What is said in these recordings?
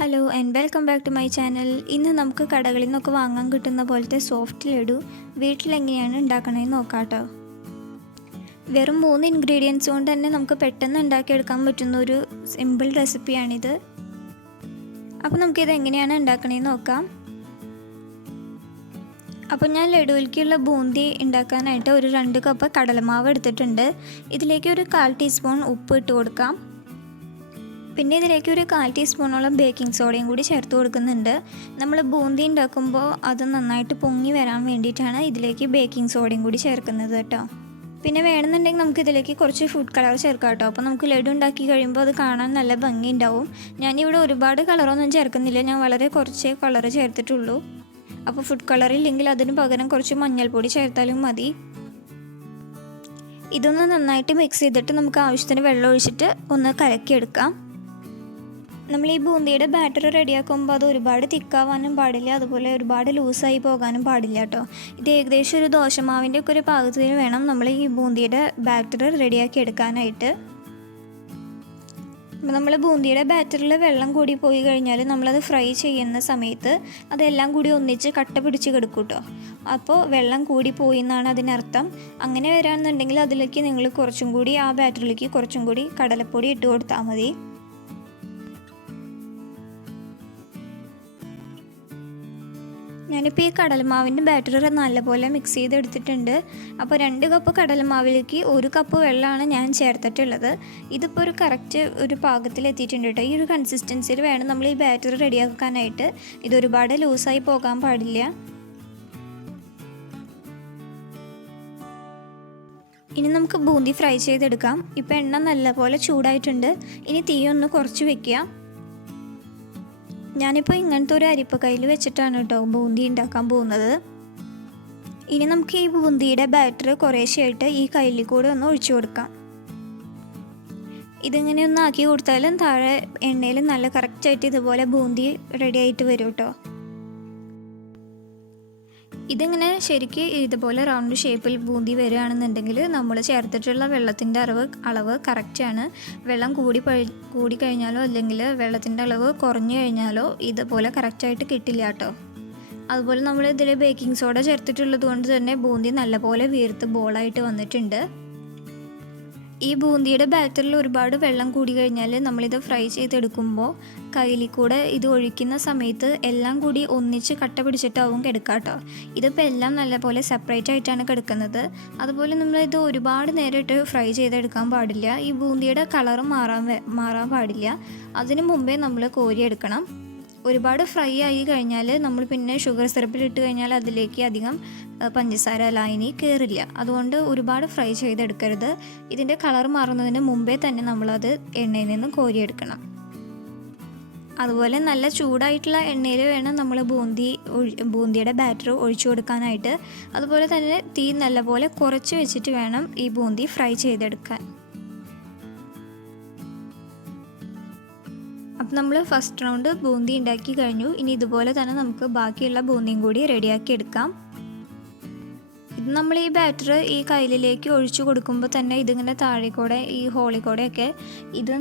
Hello and welcome back to my channel. ഇന്ന് നമുക്ക് കടകളിൽ നിന്നൊക്കെ വാങ്ങാൻ കിട്ടുന്ന പോലത്തെ സോഫ്റ്റ് ലഡു വീട്ടിലെങ്ങനെയാണ് ഉണ്ടാക്കണമെന്ന് നോക്കാം കേട്ടോ. വെറും 3 ഇൻഗ്രീഡിയൻസ് കൊണ്ട് തന്നെ നമുക്ക് പെട്ടെന്ന് ഉണ്ടാക്കിയെടുക്കാൻ പറ്റുന്ന ഒരു സിമ്പിൾ റെസിപ്പിയാണിത്. അപ്പോൾ നമുക്കിത് എങ്ങനെയാണ് ഉണ്ടാക്കണമെന്ന് നോക്കാം. അപ്പോൾ ഞാൻ ലഡുവിലേക്കുള്ള ബൂന്തി ഉണ്ടാക്കാനായിട്ട് ഒരു 2 കപ്പ് കടലമാവ് എടുത്തിട്ടുണ്ട്. ഇതിലേക്ക് ഒരു 1/4 ടീസ്പൂൺ ഉപ്പ് ഇട്ട് കൊടുക്കാം. പിന്നെ ഇതിലേക്ക് ഒരു 1/4 ടീസ്പൂണോളം ബേക്കിംഗ് സോഡയും കൂടി ചേർത്ത് കൊടുക്കുന്നുണ്ട്. നമ്മൾ ബൂന്തി ഉണ്ടാക്കുമ്പോൾ അത് നന്നായിട്ട് പൊങ്ങി വരാൻ വേണ്ടിയിട്ടാണ് ഇതിലേക്ക് ബേക്കിംഗ് സോഡയും കൂടി ചേർക്കുന്നത് കേട്ടോ. പിന്നെ വേണമെന്നുണ്ടെങ്കിൽ നമുക്ക് ഇതിലേക്ക് കുറച്ച് ഫുഡ് കളർ ചേർക്കാം കേട്ടോ. അപ്പോൾ നമുക്ക് ലഡു ഉണ്ടാക്കി കഴിയുമ്പോൾ അത് കാണാൻ നല്ല ഭംഗി ഉണ്ടാവും. ഞാനിവിടെ ഒരുപാട് കളറൊന്നും ചേർക്കുന്നില്ല, ഞാൻ വളരെ കുറച്ച് കളർ ചേർത്തിട്ടുള്ളൂ. അപ്പോൾ ഫുഡ് കളർ ഇല്ലെങ്കിൽ അതിന് പകരം കുറച്ച് മഞ്ഞൾപ്പൊടി ചേർത്താലും മതി. ഇതൊന്ന് നന്നായിട്ട് മിക്സ് ചെയ്തിട്ട് നമുക്ക് ആവശ്യത്തിന് വെള്ളം ഒഴിച്ചിട്ട് ഒന്ന് കലക്കിയെടുക്കാം. നമ്മൾ ഈ ബൂന്തിയുടെ ബാറ്റർ റെഡിയാക്കുമ്പോൾ അത് ഒരുപാട് തിക്കാവാനും പാടില്ല, അതുപോലെ ഒരുപാട് ലൂസായി പോകാനും പാടില്ല കേട്ടോ. ഇത് ഏകദേശം ഒരു ദോശമാവിൻ്റെ ഒക്കെ ഒരു പാകത്തിന് വേണം നമ്മൾ ഈ ബൂന്തിയുടെ ബാറ്റർ റെഡിയാക്കി എടുക്കാനായിട്ട്. നമ്മൾ ബൂന്തിയുടെ ബാറ്ററിൽ വെള്ളം കൂടി പോയി കഴിഞ്ഞാൽ നമ്മളത് ഫ്രൈ ചെയ്യുന്ന സമയത്ത് അതെല്ലാം കൂടി ഒന്നിച്ച് കട്ട പിടിച്ച് കിടക്കും കേട്ടോ. അപ്പോൾ വെള്ളം കൂടി പോയി എന്നാണ് അതിനർത്ഥം. അങ്ങനെ വരാമെന്നുണ്ടെങ്കിൽ അതിലേക്ക് നിങ്ങൾ കുറച്ചും കൂടി ആ ബാറ്ററിലേക്ക് കുറച്ചും കൂടി കടലപ്പൊടി ഇട്ട് കൊടുത്താൽ മതി. ഞാനിപ്പോൾ ഈ കടലമാവിൻ്റെ ബാറ്റർ നല്ലപോലെ മിക്സ് ചെയ്തെടുത്തിട്ടുണ്ട്. അപ്പോൾ 2 കപ്പ് കടലമാവിലേക്ക് 1 കപ്പ് വെള്ളമാണ് ഞാൻ ചേർത്തിട്ടുള്ളത്. ഇതിപ്പോൾ ഒരു കറക്റ്റ് ഒരു പാകത്തിൽ എത്തിയിട്ടുണ്ട് കേട്ടോ. ഈ ഒരു കൺസിസ്റ്റൻസിയിൽ വേണം നമ്മൾ ഈ ബാറ്റർ റെഡിയാക്കാനായിട്ട്. ഇതൊരുപാട് ലൂസായി പോകാൻ പാടില്ല. ഇനി നമുക്ക് ബൂന്തി ഫ്രൈ ചെയ്തെടുക്കാം. ഇപ്പോൾ എണ്ണ നല്ലപോലെ ചൂടായിട്ടുണ്ട്. ഇനി തീ ഒന്ന് കുറച്ച് വെക്കുക. ഞാനിപ്പോൾ ഇങ്ങനത്തെ ഒരു അരിപ്പ കയ്യിൽ വെച്ചിട്ടാണ് കേട്ടോ ബൂന്തി ഉണ്ടാക്കാൻ പോകുന്നത്. ഇനി നമുക്ക് ഈ ബൂന്തിയുടെ ബാറ്റർ കുറേശ്ശെയായിട്ട് ഈ കയ്യിൽ കൂടെ ഒന്ന് ഒഴിച്ചു കൊടുക്കാം. ഇതിങ്ങനെ ഒന്ന് ആക്കി കൊടുത്താലും താഴെ എണ്ണയിൽ നല്ല കറക്റ്റായിട്ട് ഇതുപോലെ ബൂന്തി റെഡി ആയിട്ട് വരും കേട്ടോ. ഇതിങ്ങനെ ശരിക്ക് ഇതുപോലെ റൗണ്ട് ഷേപ്പിൽ ബൂന്തി വരികയാണെന്നുണ്ടെങ്കിൽ നമ്മൾ ചേർത്തിട്ടുള്ള വെള്ളത്തിൻ്റെ അളവ് കറക്റ്റാണ്. വെള്ളം കൂടി കഴിഞ്ഞാലോ അല്ലെങ്കിൽ വെള്ളത്തിൻ്റെ അളവ് കുറഞ്ഞു കഴിഞ്ഞാലോ ഇതുപോലെ കറക്റ്റായിട്ട് കിട്ടില്ല കേട്ടോ. അതുപോലെ നമ്മൾ ഇതിൽ ബേക്കിംഗ് സോഡ ചേർത്തിട്ടുള്ളത് കൊണ്ട് തന്നെ ബൂന്തി നല്ലപോലെ വീർത്ത് ബോളായിട്ട് വന്നിട്ടുണ്ട്. ഈ ബൂന്തിയുടെ ബാറ്ററിൽ ഒരുപാട് വെള്ളം കൂടി കഴിഞ്ഞാൽ നമ്മളിത് ഫ്രൈ ചെയ്തെടുക്കുമ്പോൾ കയ്യിൽ കൂടെ ഇത് ഒഴിക്കുന്ന സമയത്ത് എല്ലാം കൂടി ഒന്നിച്ച് കട്ട പിടിച്ചിട്ടാവും കിടക്കുക കേട്ടോ. ഇതിപ്പോൾ എല്ലാം നല്ലപോലെ സെപ്പറേറ്റ് ആയിട്ടാണ് കിടക്കുന്നത്. അതുപോലെ നമ്മളിത് ഒരുപാട് നേരിട്ട് ഫ്രൈ ചെയ്തെടുക്കാൻ പാടില്ല. ഈ ബൂന്തിയുടെ കളറ് മാറാൻ പാടില്ല. അതിന് മുമ്പേ നമ്മൾ കോരിയെടുക്കണം. ഒരുപാട് ഫ്രൈ ആയി കഴിഞ്ഞാൽ നമ്മൾ പിന്നെ ഷുഗർ സിറപ്പിലിട്ട് കഴിഞ്ഞാൽ അതിലേക്ക് അധികം പഞ്ചസാര ലായനി കയറില്ല. അതുകൊണ്ട് ഒരുപാട് ഫ്രൈ ചെയ്തെടുക്കരുത്. ഇതിൻ്റെ കളർ മാറുന്നതിന് മുമ്പേ തന്നെ നമ്മളത് എണ്ണയിൽ നിന്ന് കോരിയെടുക്കണം. അതുപോലെ നല്ല ചൂടായിട്ടുള്ള എണ്ണയിൽ വേണം നമ്മൾ ബൂന്തിയുടെ ബാറ്റർ ഒഴിച്ചു കൊടുക്കാനായിട്ട്. അതുപോലെ തന്നെ തീ നല്ലപോലെ കുറച്ച് വെച്ചിട്ട് വേണം ഈ ബൂന്തി ഫ്രൈ ചെയ്തെടുക്കാൻ. അപ്പം നമ്മൾ ഫസ്റ്റ് റൗണ്ട് ബൂന്തി ഉണ്ടാക്കി കഴിഞ്ഞു. ഇനി ഇതുപോലെ തന്നെ നമുക്ക് ബാക്കിയുള്ള ബൂന്തിയും കൂടി റെഡിയാക്കി എടുക്കാം. ഇത് നമ്മൾ ഈ ബാറ്റർ ഈ കയ്യിലേക്ക് ഒഴിച്ചു കൊടുക്കുമ്പോൾ തന്നെ ഇതിങ്ങനെ താഴേക്കൂടെ ഈ ഹോളിക്കൂടെയൊക്കെ ഇത്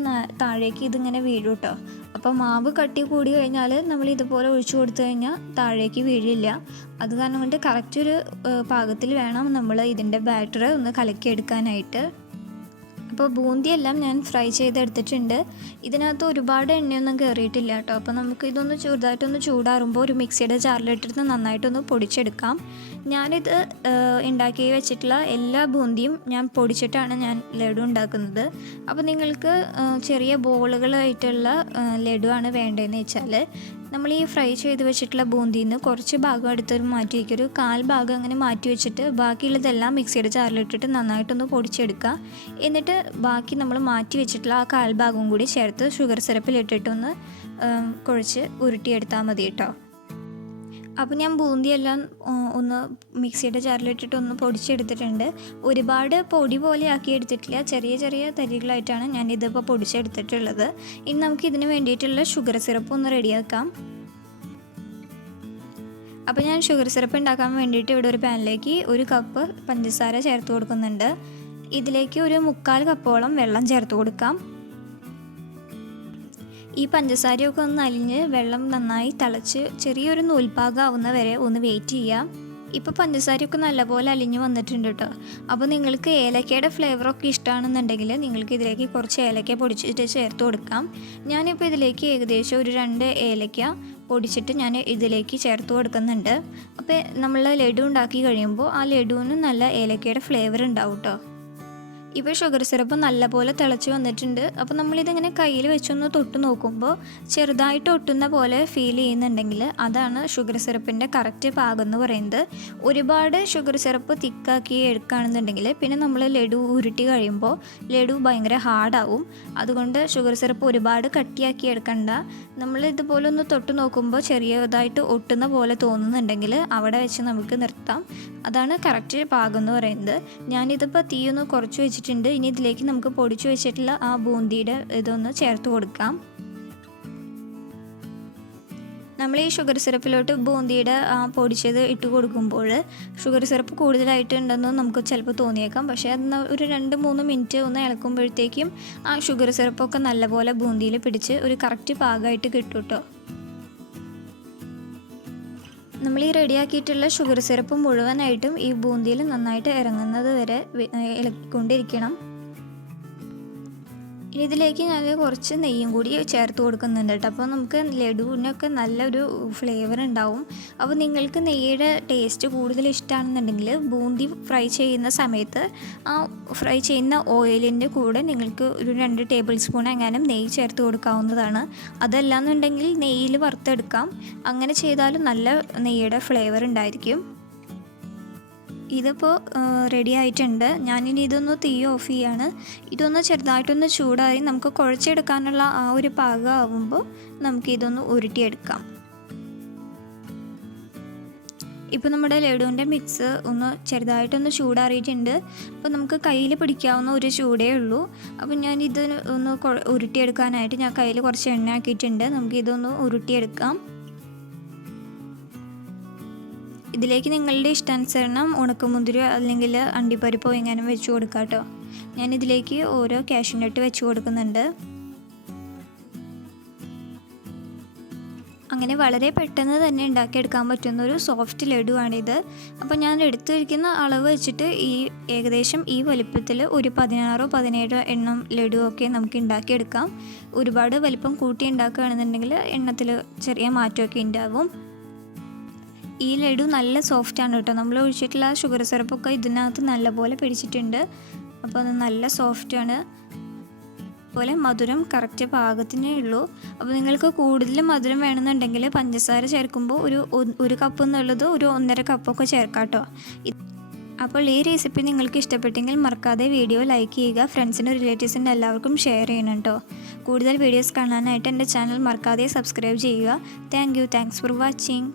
താഴേക്ക് ഇതിങ്ങനെ വീഴും കേട്ടോ. അപ്പോൾ മാവ് കട്ടി കൂടി കഴിഞ്ഞാൽ നമ്മൾ ഇതുപോലെ ഒഴിച്ചു കൊടുത്തു കഴിഞ്ഞാൽ താഴേക്ക് വീഴില്ല. അത് കാരണം കൊണ്ട് കറക്റ്റ് ഒരു പാകത്തിൽ വേണം നമ്മൾ ഇതിൻ്റെ ബാറ്റർ ഒന്ന് കലക്കിയെടുക്കാനായിട്ട്. അപ്പോൾ ബൂന്തിയെല്ലാം ഞാൻ ഫ്രൈ ചെയ്തെടുത്തിട്ടുണ്ട്. ഇതിനകത്ത് ഒരുപാട് എണ്ണയൊന്നും കയറിയിട്ടില്ല കേട്ടോ. അപ്പോൾ നമുക്ക് ഇതൊന്ന് ചെറുതായിട്ടൊന്ന് ചൂടാറുമ്പോൾ ഒരു മിക്സിയുടെ ജാറിലിട്ടിട്ട് നന്നായിട്ടൊന്ന് പൊടിച്ചെടുക്കാം. ഞാനിത് ഉണ്ടാക്കി വെച്ചിട്ടുള്ള എല്ലാ ബൂന്തിയും ഞാൻ പൊടിച്ചിട്ടാണ് ഞാൻ ലഡു ഉണ്ടാക്കുന്നത്. അപ്പോൾ നിങ്ങൾക്ക് ചെറിയ ബോളുകളായിട്ടുള്ള ലഡു ആണ് വേണ്ടതെന്ന് വെച്ചാൽ നമ്മൾ ഈ ഫ്രൈ ചെയ്ത് വെച്ചിട്ടുള്ള ബൂന്തിയിൽ നിന്ന് കുറച്ച് ഭാഗം എടുത്തൊരു മാറ്റി വയ്ക്കുക. ഒരു 1/4 ഭാഗം അങ്ങനെ മാറ്റി വെച്ചിട്ട് ബാക്കിയുള്ളതെല്ലാം മിക്സിയുടെ ജാറിലിട്ടിട്ട് നന്നായിട്ടൊന്ന് പൊടിച്ചെടുക്കുക. എന്നിട്ട് ബാക്കി നമ്മൾ മാറ്റി വെച്ചിട്ടുള്ള ആ 1/4 ഭാഗവും കൂടി ചേർത്ത് ഷുഗർ സിറപ്പിലിട്ടിട്ടൊന്ന് കുഴച്ച് ഉരുട്ടിയെടുത്താൽ മതി കേട്ടോ. അപ്പോൾ ഞാൻ ബൂന്തിയെല്ലാം ഒന്ന് മിക്സിയുടെ ജാറിലിട്ടിട്ട് ഒന്ന് പൊടിച്ചെടുത്തിട്ടുണ്ട്. ഒരുപാട് പൊടി പോലെ ആക്കി എടുത്തിട്ടില്ല, ചെറിയ ചെറിയ തരികളായിട്ടാണ് ഞാൻ ഇതിപ്പോൾ പൊടിച്ചെടുത്തിട്ടുള്ളത്. ഇനി നമുക്ക് ഇതിന് വേണ്ടിയിട്ടുള്ള ഷുഗർ സിറപ്പ് ഒന്ന് റെഡിയാക്കാം. അപ്പോൾ ഞാൻ ഷുഗർ സിറപ്പ് ഉണ്ടാക്കാൻ വേണ്ടിയിട്ട് ഇവിടെ ഒരു പാനിലേക്ക് 1 കപ്പ് പഞ്ചസാര ചേർത്ത് കൊടുക്കുന്നുണ്ട്. ഇതിലേക്ക് ഒരു 3/4 കപ്പോളം വെള്ളം ചേർത്ത് കൊടുക്കാം. ഈ പഞ്ചസാരയൊക്കെ ഒന്ന് അലിഞ്ഞ് വെള്ളം നന്നായി തിളച്ച് ചെറിയൊരു നൂൽപ്പാകം ആവുന്ന വരെ ഒന്ന് വെയിറ്റ് ചെയ്യാം. ഇപ്പോൾ പഞ്ചസാരയൊക്കെ നല്ലപോലെ അലിഞ്ഞ് വന്നിട്ടുണ്ട് കേട്ടോ. അപ്പോൾ നിങ്ങൾക്ക് ഏലക്കയുടെ ഫ്ലേവറൊക്കെ ഇഷ്ടമാണെന്നുണ്ടെങ്കിൽ നിങ്ങൾക്ക് ഇതിലേക്ക് കുറച്ച് ഏലക്ക പൊടിച്ചിട്ട് ചേർത്ത് കൊടുക്കാം. ഞാനിപ്പോൾ ഇതിലേക്ക് ഏകദേശം ഒരു 2 ഏലക്ക പൊടിച്ചിട്ട് ഞാൻ ഇതിലേക്ക് ചേർത്ത് കൊടുക്കുന്നുണ്ട്. അപ്പോൾ നമ്മൾ ലഡു ഉണ്ടാക്കി കഴിയുമ്പോൾ ആ ലഡുവിന് നല്ല ഏലക്കയുടെ ഫ്ലേവർ ഉണ്ടാവും കേട്ടോ. ഇപ്പോൾ ഷുഗർ സിറപ്പ് നല്ലപോലെ തിളച്ച് വന്നിട്ടുണ്ട്. അപ്പോൾ നമ്മളിതിങ്ങനെ കയ്യിൽ വെച്ചൊന്ന് തൊട്ട് നോക്കുമ്പോൾ ചെറുതായിട്ട് ഒട്ടുന്ന പോലെ ഫീൽ ചെയ്യുന്നുണ്ടെങ്കിൽ അതാണ് ഷുഗർ സിറപ്പിൻ്റെ കറക്റ്റ് പാകം എന്ന് പറയുന്നത്. ഒരുപാട് ഷുഗർ സിറപ്പ് തിക്കാക്കി എടുക്കുകയാണെന്നുണ്ടെങ്കിൽ പിന്നെ നമ്മൾ ലഡു ഉരുട്ടി കഴിയുമ്പോൾ ലഡു ഭയങ്കര ഹാർഡാവും. അതുകൊണ്ട് ഷുഗർ സിറപ്പ് ഒരുപാട് കട്ടിയാക്കി എടുക്കണ്ട. നമ്മൾ ഇതുപോലെ ഒന്ന് തൊട്ട് നോക്കുമ്പോൾ ചെറിയതായിട്ട് ഒട്ടുന്ന പോലെ തോന്നുന്നുണ്ടെങ്കിൽ അവിടെ വെച്ച് നമുക്ക് നിർത്താം. അതാണ് കറക്റ്റ് പാകം എന്ന് പറയുന്നത്. ഞാനിതിപ്പോൾ തീയൊന്ന് കുറച്ച് വെച്ചിട്ടുണ്ട്. ഇനി ഇതിലേക്ക് നമുക്ക് പൊടിച്ചു വെച്ചിട്ടുള്ള ആ ബൂന്തിയുടെ ഇതൊന്ന് ചേർത്ത് കൊടുക്കാം. നമ്മൾ ഈ ഷുഗർ സിറപ്പിലോട്ട് ബൂന്തിയുടെ പൊടിച്ചത് ഇട്ട് കൊടുക്കുമ്പോൾ ഷുഗർ സിറപ്പ് കൂടുതലായിട്ടുണ്ടെന്ന് നമുക്ക് ചിലപ്പോൾ തോന്നിയേക്കാം. പക്ഷേ അത് ഒരു 2-3 മിനിറ്റ് ഒന്ന് ഇളക്കുമ്പോഴത്തേക്കും ആ ഷുഗർ സിറപ്പൊക്കെ നല്ലപോലെ ബൂന്തിയിൽ പിടിച്ച് ഒരു കറക്റ്റ് പാകമായിട്ട് കിട്ടും കേട്ടോ. നമ്മൾ ഈ റെഡിയാക്കിയിട്ടുള്ള ഷുഗർ സിറപ്പ് മുഴുവനായിട്ടും ഈ ബൂന്തിയിൽ നന്നായിട്ട് ഇറങ്ങുന്നത് വരെ ഇളക്കിക്കൊണ്ടിരിക്കണം. ഇനി ഇതിലേക്ക് ഞാൻ കുറച്ച് നെയ്യും കൂടി ചേർത്ത് കൊടുക്കുന്നുണ്ട് കേട്ടോ. അപ്പോൾ നമുക്ക് ലഡുവിനൊക്കെ നല്ലൊരു ഫ്ലേവർ ഉണ്ടാവും. അപ്പോൾ നിങ്ങൾക്ക് നെയ്യുടെ ടേസ്റ്റ് കൂടുതൽ ഇഷ്ടമാണെന്നുണ്ടെങ്കിൽ ബൂന്തി ഫ്രൈ ചെയ്യുന്ന സമയത്ത് ആ ഫ്രൈ ചെയ്യുന്ന ഓയിലിൻ്റെ കൂടെ നിങ്ങൾക്ക് ഒരു 2 ടേബിൾ സ്പൂൺ എങ്ങാനും നെയ്യ് ചേർത്ത് കൊടുക്കാവുന്നതാണ്. അതല്ലാന്നുണ്ടെങ്കിൽ നെയ്യിൽ വറുത്തെടുക്കാം. അങ്ങനെ ചെയ്താലും നല്ല നെയ്യുടെ ഫ്ലേവർ ഉണ്ടായിരിക്കും. ഇതിപ്പോൾ റെഡി ആയിട്ടുണ്ട്. ഞാനിനി ഇതൊന്ന് തീ ഓഫ് ചെയ്യാണ്. ഇതൊന്ന് ചെറുതായിട്ടൊന്ന് ചൂടായി നമുക്ക് കുഴച്ചെടുക്കാനുള്ള ആ ഒരു പാകം ആവുമ്പോൾ നമുക്കിതൊന്ന് ഉരുട്ടിയെടുക്കാം. ഇപ്പോൾ നമ്മുടെ ലഡുവിൻ്റെ മിക്സ് ഒന്ന് ചെറുതായിട്ടൊന്ന് ചൂടാറിയിട്ടുണ്ട്. അപ്പോൾ നമുക്ക് കയ്യിൽ പിടിക്കാവുന്ന ഒരു ചൂടേ ഉള്ളൂ. അപ്പോൾ ഞാൻ ഇത് ഒന്ന് ഉരുട്ടിയെടുക്കാനായിട്ട് ഞാൻ കയ്യിൽ കുറച്ച് എണ്ണ ആക്കിയിട്ടുണ്ട്. നമുക്കിതൊന്ന് ഉരുട്ടിയെടുക്കാം. ഇതിലേക്ക് നിങ്ങളുടെ ഇഷ്ടാനുസരണം ഉണക്കമുന്തിരി അല്ലെങ്കിൽ അണ്ടിപ്പരിപ്പോ എങ്ങാനും വെച്ച് കൊടുക്കാം കേട്ടോ. ഞാനിതിലേക്ക് ഓരോ കാഷ്യൂനട്ട് വെച്ച് കൊടുക്കുന്നുണ്ട്. അങ്ങനെ വളരെ പെട്ടെന്ന് തന്നെ ഉണ്ടാക്കിയെടുക്കാൻ പറ്റുന്ന ഒരു സോഫ്റ്റ് ലഡുവാണിത്. അപ്പോൾ ഞാൻ എടുത്തു വയ്ക്കുന്ന അളവ് വെച്ചിട്ട് ഏകദേശം ഈ വലിപ്പത്തിൽ ഒരു 16-17 എണ്ണം ലഡുവൊക്കെ നമുക്ക് ഉണ്ടാക്കിയെടുക്കാം. ഒരുപാട് വലിപ്പം കൂട്ടി ഉണ്ടാക്കുകയാണെന്നുണ്ടെങ്കിൽ എണ്ണത്തിൽ ചെറിയ മാറ്റമൊക്കെ ഉണ്ടാവും. ഈ ലഡു നല്ല സോഫ്റ്റാണ് കേട്ടോ. നമ്മൾ ഒഴിച്ചിട്ടുള്ള ഷുഗർ സിറപ്പൊക്കെ ഇതിനകത്ത് നല്ലപോലെ പിടിച്ചിട്ടുണ്ട്. അപ്പോൾ അത് നല്ല സോഫ്റ്റാണ്. അതുപോലെ മധുരം കറക്റ്റ് പാകത്തിനേ ഉള്ളൂ. അപ്പോൾ നിങ്ങൾക്ക് കൂടുതൽ മധുരം വേണമെന്നുണ്ടെങ്കിൽ പഞ്ചസാര ചേർക്കുമ്പോൾ ഒരു കപ്പ് എന്നുള്ളത് ഒരു 1.5 കപ്പൊക്കെ ചേർക്കാം കേട്ടോ. അപ്പോൾ ഈ റെസിപ്പി നിങ്ങൾക്ക് ഇഷ്ടപ്പെട്ടെങ്കിൽ മറക്കാതെ വീഡിയോ ലൈക്ക് ചെയ്യുക. ഫ്രണ്ട്സിനും റിലേറ്റീവ്സിനും എല്ലാവർക്കും ഷെയർ ചെയ്യണം കേട്ടോ. കൂടുതൽ വീഡിയോസ് കാണാനായിട്ട് എൻ്റെ ചാനൽ മറക്കാതെ സബ്സ്ക്രൈബ് ചെയ്യുക. Thanks for watching.